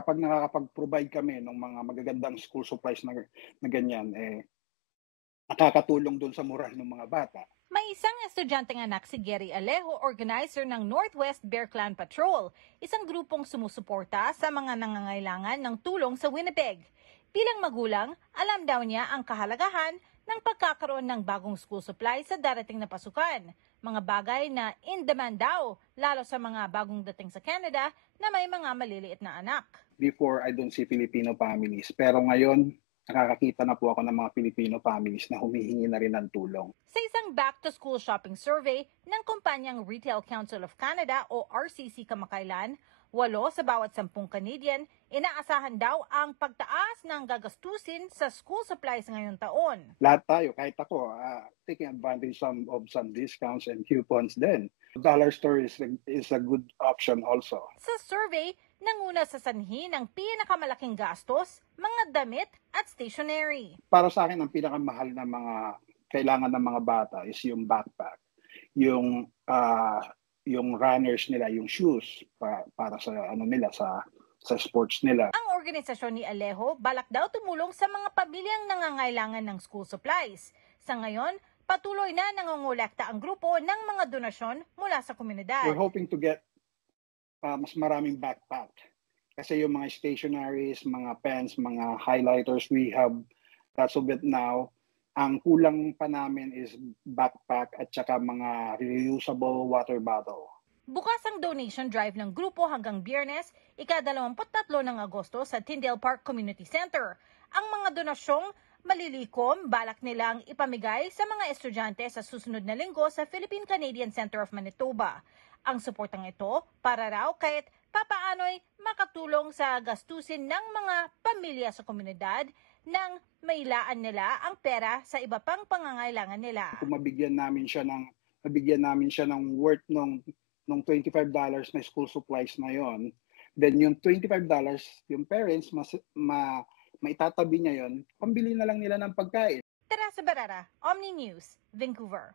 kapag nakakapag-provide kami ng mga magagandang school supplies na ganyan, nakakatulong dun sa moral ng mga bata. May isang estudyanteng anak si Gary Alejo, organizer ng Northwest Bear Clan Patrol, isang grupong sumusuporta sa mga nangangailangan ng tulong sa Winnipeg. Bilang magulang, alam daw niya ang kahalagahan ng pagkakaroon ng bagong school supply sa darating na pasukan. Mga bagay na in demand daw, lalo sa mga bagong dating sa Canada na may mga maliliit na anak. Before, I don't see Filipino families. Pero ngayon, nakakakita na po ako ng mga Filipino families na humihingi na rin ng tulong. Sa isang back-to-school shopping survey ng kumpanyang Retail Council of Canada o RCC kamakailan, 8 sa bawat 10 Canadian, inaasahan daw ang pagtaas ng gagastusin sa school supplies ngayong taon. Lahat tayo, kahit ako, taking advantage of some discounts and coupons din. Dollar store is a good option also. Sa survey, nanguna sa sanhi ng pinakamalaking gastos, mga damit at stationery. Para sa akin, ang pinakamahal na mga kailangan ng mga bata is yung backpack, yung runners nila, yung shoes para sa sa sports nila. Ang organisasyon ni Alejo balak daw tumulong sa mga pamilyang nangangailangan ng school supplies. Sa ngayon, patuloy na nangongolekta ang grupo ng mga donasyon mula sa komunidad. We're hoping to get mas maraming backpack. Kasi yung mga stationaries, mga pens, mga highlighters, we have lots of it now. Ang kulang pa namin is backpack at saka mga reusable water bottle. Bukas ang donation drive ng grupo hanggang Biyernes, ika-23 ng Agosto sa Tyndale Park Community Center. Ang mga donasyong malilikom balak nilang ipamigay sa mga estudyante sa susunod na linggo sa Philippine Canadian Center of Manitoba. Ang suportang ito para raw kahit papaano'y makatulong sa gastusin ng mga pamilya sa komunidad nang mailaan nila ang pera sa iba pang pangangailangan nila. Kung mabigyan namin siya ng worth ng $25 na school supplies na yon, then yung $25, yung parents maitatabi niya yon, pambili na lang nila ng pagkain. Teresa Barrera, Omni News, Vancouver.